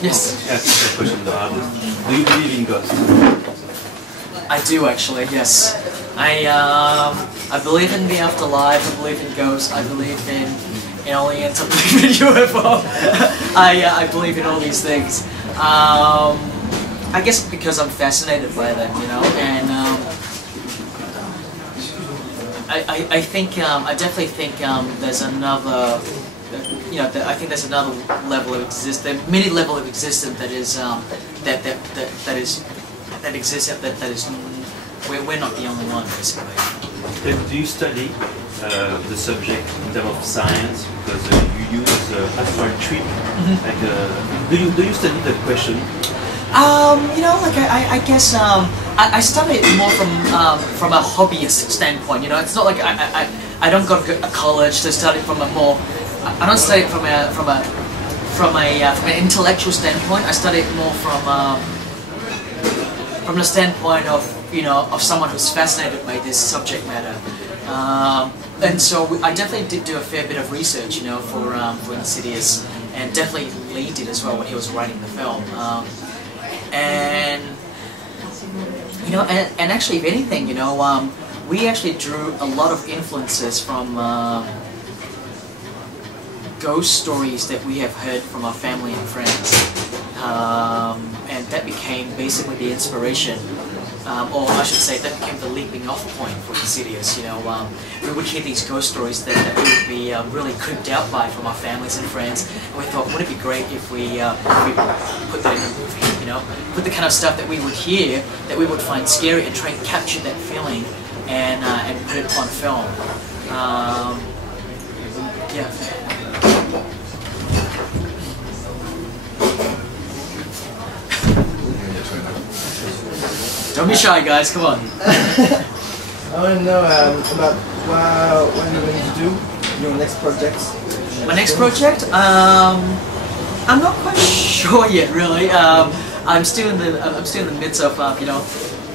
Yes. That's the question, the hardest. Do you believe in ghosts? I do actually, yes. I believe in the afterlife, I believe in ghosts, I believe in aliens, I believe in UFO. I believe in all these things. I guess because I'm fascinated by them, you know, and I think, I definitely think there's another, you know, I think there's another level of existence, many level of existence that is, that exists, that is, we're not the only one, basically. Do you study the subject in terms of science? Because you use astral trip. Like, do you study the question? You know, like I guess I study it more from a hobbyist standpoint. You know, it's not like I don't go to a college to study from a more. I don't study it from an intellectual standpoint. I study it more from the standpoint of, you know, of someone who's fascinated by this subject matter. And so I definitely did do a fair bit of research, you know, for Insidious, and definitely Lee did as well when he was writing the film. And you know, and actually, if anything, you know, we actually drew a lot of influences from ghost stories that we have heard from our family and friends, and that became basically the inspiration, or I should say, that became the leaping off point for Insidious. You know, we would hear these ghost stories that we would be really creeped out by from our families and friends, and we thought, wouldn't it be great if we put that in a movie? You know, put the kind of stuff that we would hear, that we would find scary, and try and capture that feeling and put it on film. Yeah. Don't be shy, guys. Come on. I want to know about what you're going to do, your next project. My next project? I'm not quite sure yet, really. I'm still in the midst of you know,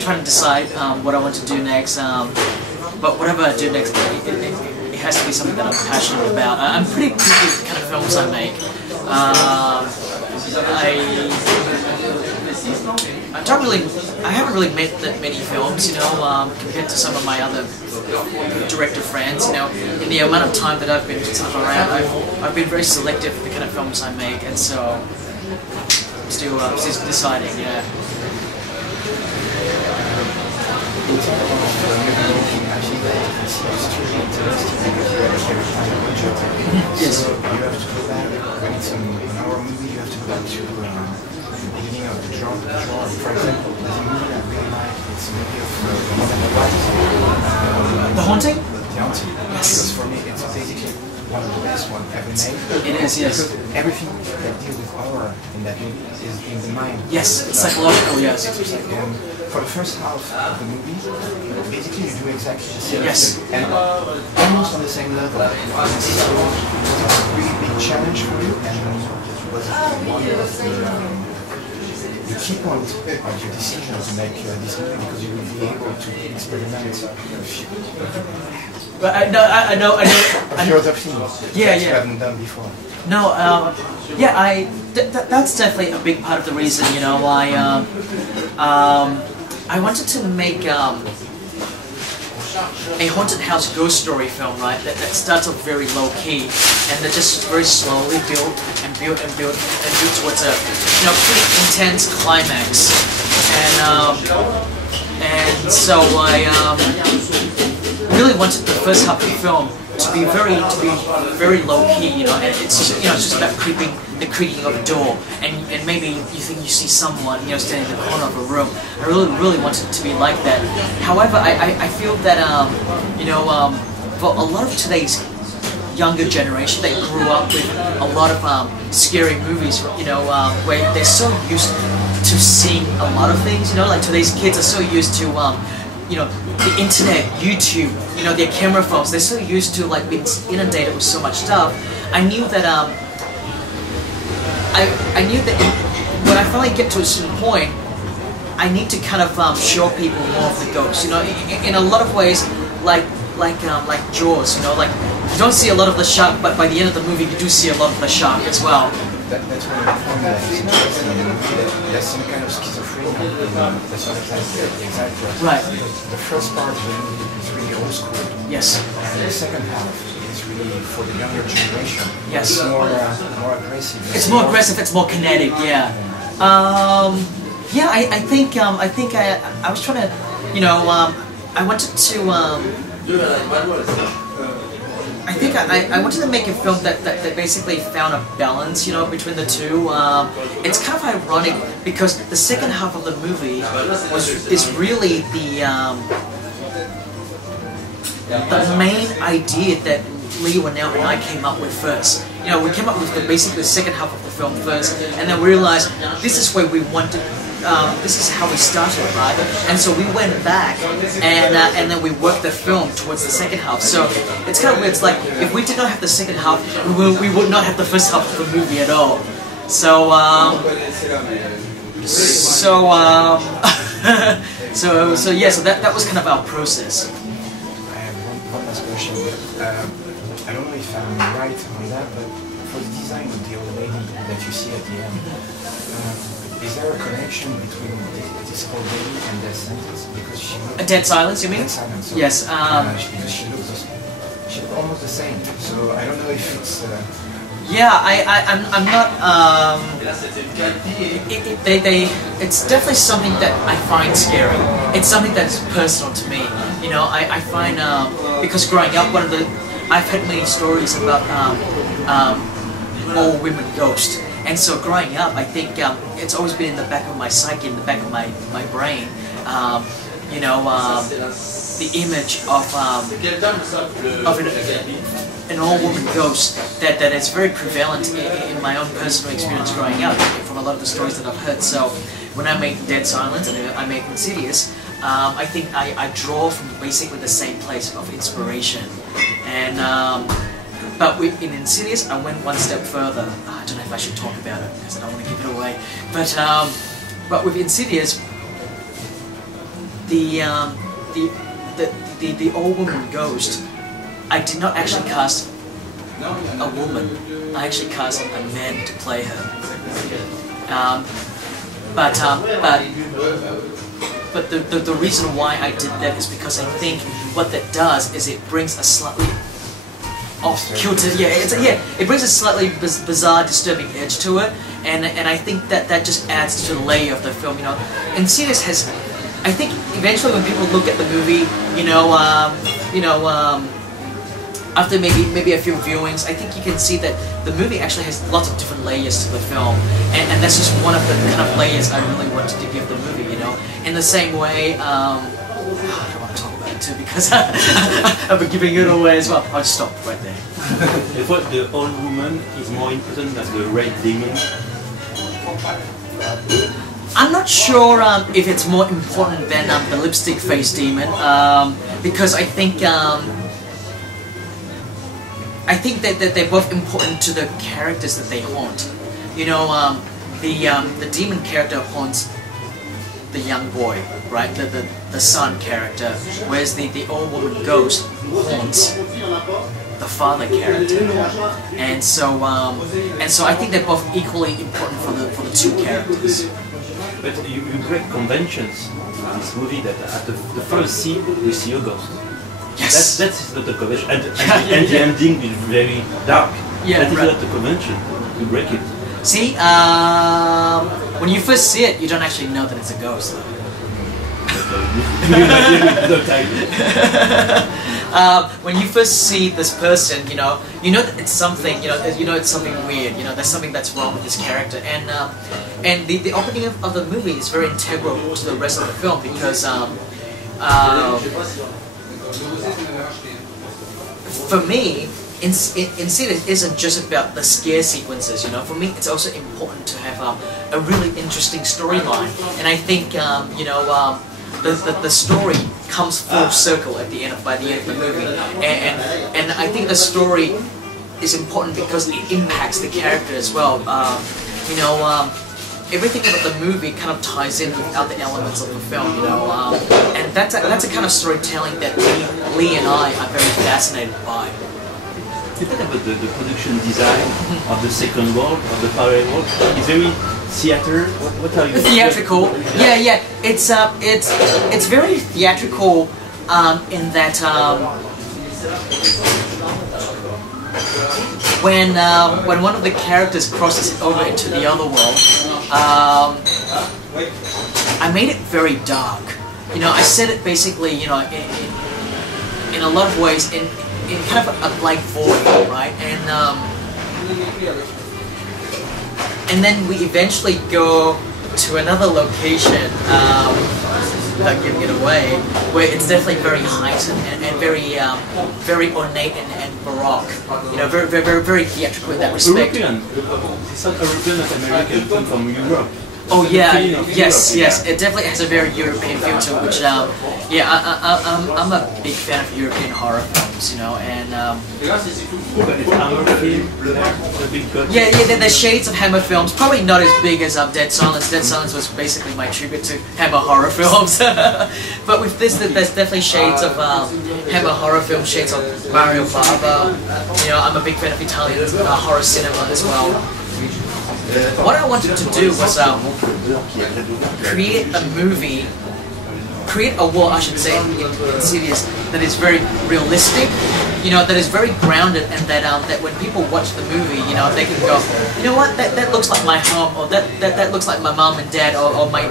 trying to decide what I want to do next. But whatever I do next, it has to be something that I'm passionate about. I'm pretty picky with the kind of films I make. I haven't really made that many films, you know, compared to some of my other director friends. You know, in the amount of time that I've been sort of around, I've been very selective with the kind of films I make, and so I'm still deciding. Yeah. Yes. So you have to go back when it's an hour movie. You have to go back to the beginning of the genre. For example, there's a movie I really like. It's a movie of The Haunting. The Haunting. Yes. Because for me, it's basically one of the best one ever made. It is, yes. Because everything that deals with horror in that movie is in the mind. Yes, it's psychological. Yes. And for the first half of the movie, basically you do exactly the same Yes. thing. And almost on the same level. So it was a really big challenge for you, and it was one of the key points of your decision to make this movie, because you will be able to experiment But I know. a few other things Yeah, that you yeah. haven't done before. No, yeah, that's definitely a big part of the reason. You know, I wanted to make a haunted house ghost story film, right? That starts off very low key, and that just very slowly built towards a, you know, pretty intense climax. And so I really wanted the first half of the film to be very low key, you know, and it's just, you know, it's just about the creaking of a door, and maybe you think you see someone, you know, standing in the corner of a room. I really wanted it to be like that. However, I feel that you know, for a lot of today's younger generation, they grew up with a lot of scary movies, you know, where they're so used to seeing a lot of things, you know, like today's kids are so used to you know, the internet, YouTube, you know, their camera phones, they're so used to like being inundated with so much stuff. I knew that I knew that when I finally get to a certain point, I need to kind of show people more of the ghosts. You know, in a lot of ways, like Jaws. You know, like you don't see a lot of the shark, but by the end of the movie, you do see a lot of the shark as well. that's one of the formula is interesting in the movie, that there's some kind of schizophrenia. That's not exactly the exact word. Right. The first part of the movie is really old school. Yes. And the second half is really for the younger generation. Yes. It's more aggressive. It's more aggressive. It's more kinetic. Yeah. Yeah. I think I was trying to, I wanted to. I think I wanted to make a film that basically found a balance, between the two. It's kind of ironic because the second half of the movie is really the main idea that Lee Wanell and I came up with first. We came up with basically the second half of the film first, and then we realized this is where we wanted. This is how we started, right? And so we went back and then we worked the film towards the second half. So it's kind of weird. It's like if we did not have the second half, we would not have the first half of the movie at all. So yeah. So that was kind of our process. I have one last question. I don't know if I'm right on that, but for the design of the old lady that you see at the end. Is there a connection between this old lady and Dead Sentence? Because she looks... A Dead Silence, you mean? Dead Silence. So, yes. Because she looks almost the same. So I don't know if it's... Yeah, I'm not... it's definitely something that I find scary. It's something that's personal to me. I find... because growing up, I've heard many stories about old women ghosts. And so growing up, I think it's always been in the back of my psyche, in the back of my brain, the image of an old woman ghost that is very prevalent in my own personal experience growing up, from a lot of the stories that I've heard. So when I make Dead Silence and I make Insidious, I think I draw from basically the same place of inspiration. And but in Insidious, I went one step further. I don't know if I should talk about it because I don't want to give it away. But with Insidious, the old woman ghost, I did not actually cast a woman. I actually cast a man to play her. But the reason why I did that is because I think what that does is it brings a slightly off-kilter, it brings a slightly bizarre, disturbing edge to it, and I think that just adds to the layer of the film. Insidious has, I think, eventually when people look at the movie, after maybe a few viewings, I think you can see that the movie actually has lots of different layers to the film, and that's just one of the kind of layers I really wanted to give the movie. In the same way. I don't want to talk about it too because I've been giving it away as well. I'll just stop right there. I thought the old woman is more important than the red demon. I'm not sure if it's more important than the lipstick face demon, because I think that they're both important to the characters that they haunt. The demon character haunts the young boy, right? The son character, whereas the old woman ghost haunts the father character, and so I think they're both equally important for the two characters. But you break conventions in this movie that at the first scene we see a ghost. Yes, that's not a convention, and the ending is very dark. Yeah, that is not a convention. You break it. See, when you first see it, you don't actually know that it's a ghost. When you first see this person, you know that it's something, it's something weird. There's something that's wrong with this character, and the opening of the movie is very integral to the rest of the film because for me, Insidious isn't just about the scare sequences, For me, it's also important to have a really interesting storyline, and I think, the story comes full circle by the end of the movie, and I think the story is important because it impacts the character as well. Everything about the movie kind of ties in with other elements of the film, and that's a kind of storytelling that Lee and I are very fascinated by. you talk about the production design of the second world, of the parallel world, it's very theater. What are you? Theatrical. Yeah. It's very theatrical in that when one of the characters crosses over into the other world, I made it very dark. You know, I set it basically, you know, in a lot of ways in kind of a blank void, right? And then we eventually go to another location, without giving it away, where it's definitely very heightened and very ornate and baroque. You know, very theatrical in that respect. European. It's not European, not American. Film from Europe. Oh yeah, yes. It definitely has a very European feel to it, which yeah, I'm a big fan of European horror films, you know, and yeah, the shades of Hammer films, probably not as big as Dead Silence. Dead Silence was basically my tribute to Hammer horror films, but with this, there's definitely shades of Hammer horror films, shades of Mario Bava. You know, I'm a big fan of Italian horror cinema as well. What I wanted to do was create a movie, create a world, I should say, in Insidious, that is very realistic, you know, that is very grounded, and that when people watch the movie, you know, they can go, you know what, that looks like my home, or that looks like my mom and dad, or my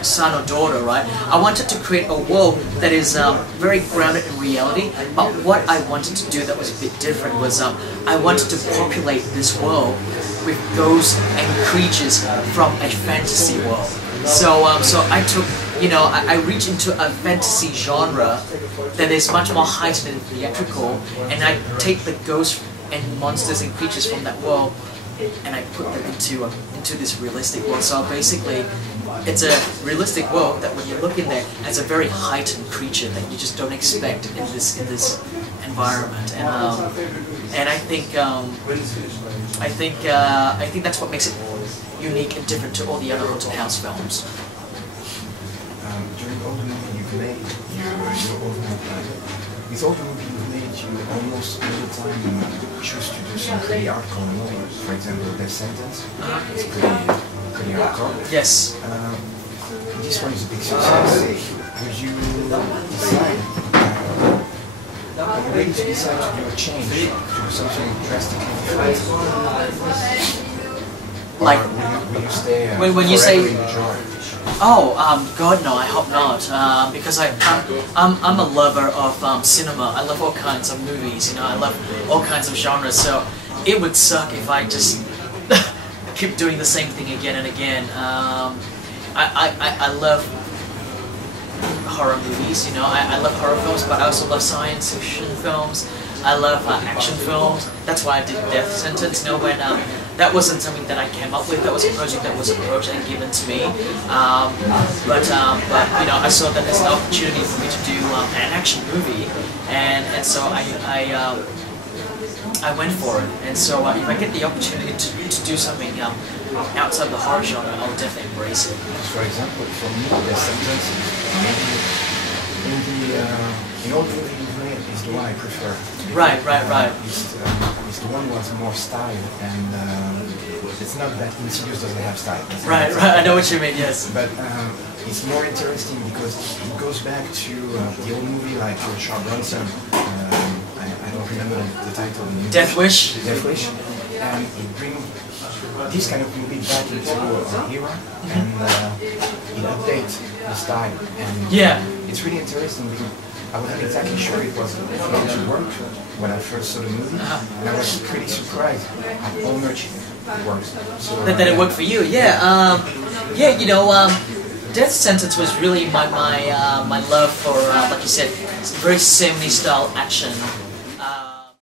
son or daughter, right? I wanted to create a world that is very grounded in reality, but what I wanted to do that was a bit different was I wanted to populate this world with ghosts and creatures from a fantasy world. So I took, you know, I reach into a fantasy genre that is much more heightened and theatrical, and I take the ghosts and monsters and creatures from that world, and I put them into this realistic world. So basically, it's a realistic world that when you look in there, has a very heightened creature that you just don't expect in this environment, and I think that's what makes it unique and different to all the other haunted house films. During all the movie you've made, with all the movie you've made, you almost all the time choose to do some pretty hardcore movies. For example, Death Sentence, it's pretty hardcore. Yes. This one is a big success. Would you decide? Are you ready to decide to do a change, to do something drastically different? Like, will you stay when you say, in the genre? Oh, God no, I hope not, because I'm a lover of cinema. I love all kinds of movies, you know, I love all kinds of genres, so it would suck if I just keep doing the same thing again and again. I love horror movies, you know, I love horror films, but I also love science fiction films. I love action films. That's why I did Death Sentence, you know, when that wasn't something that I came up with, that was a project that was approached and given to me. But you know, I saw that as an opportunity for me to do an action movie, and so I went for it. And so if I get the opportunity to do something outside the horror genre, I'll definitely embrace it. For example, for me, Death Sentence, in all the movies you've made, is the one I prefer. Right. It's the one who has more style, and it's not that Insidious doesn't have style. Right, I know what you mean, yes. But it's more interesting because it goes back to the old movie like Charles Bronson. I don't remember the title. Death Wish. Death Wish, and it brings this kind of movie back into our era, and it updates the style. And yeah, it's really interesting because I wasn't exactly sure it was going to work when I first saw the movie, and I was pretty surprised at how much it works. So, that it worked for you, yeah. Yeah, you know, Death Sentence was really my love for, like you said, very 70s style action.